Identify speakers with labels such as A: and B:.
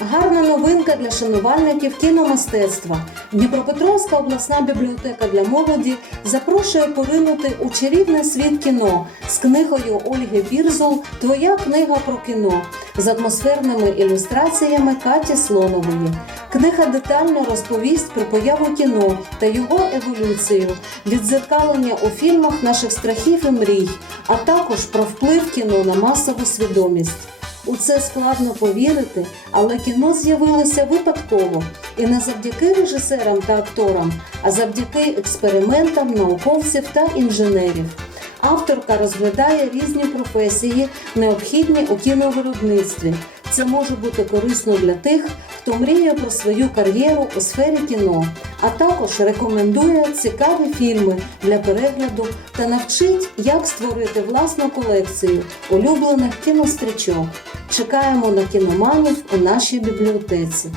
A: Гарна новинка для шанувальників кіномистецтва. Дніпропетровська обласна бібліотека для молоді запрошує поринути у чарівний світ кіно з книгою Ольги Бірзул Твоя книга про кіно з атмосферними ілюстраціями Каті Слонової. Книга детально розповість про появу кіно та його еволюцію, відзеркалення у фільмах наших страхів і мрій, а також про вплив кіно на масову свідомість. У це складно повірити, але кіно з'явилося випадково і не завдяки режисерам та акторам, а завдяки експериментам науковців та інженерів. Авторка розглядає різні професії, необхідні у кіновиробництві. Це може бути корисно для тих, хто мріє про свою кар'єру у сфері кіно, а також рекомендує цікаві фільми для перегляду та навчить, як створити власну колекцію улюблених кінострічок. Чекаємо на кіноманів у нашій бібліотеці.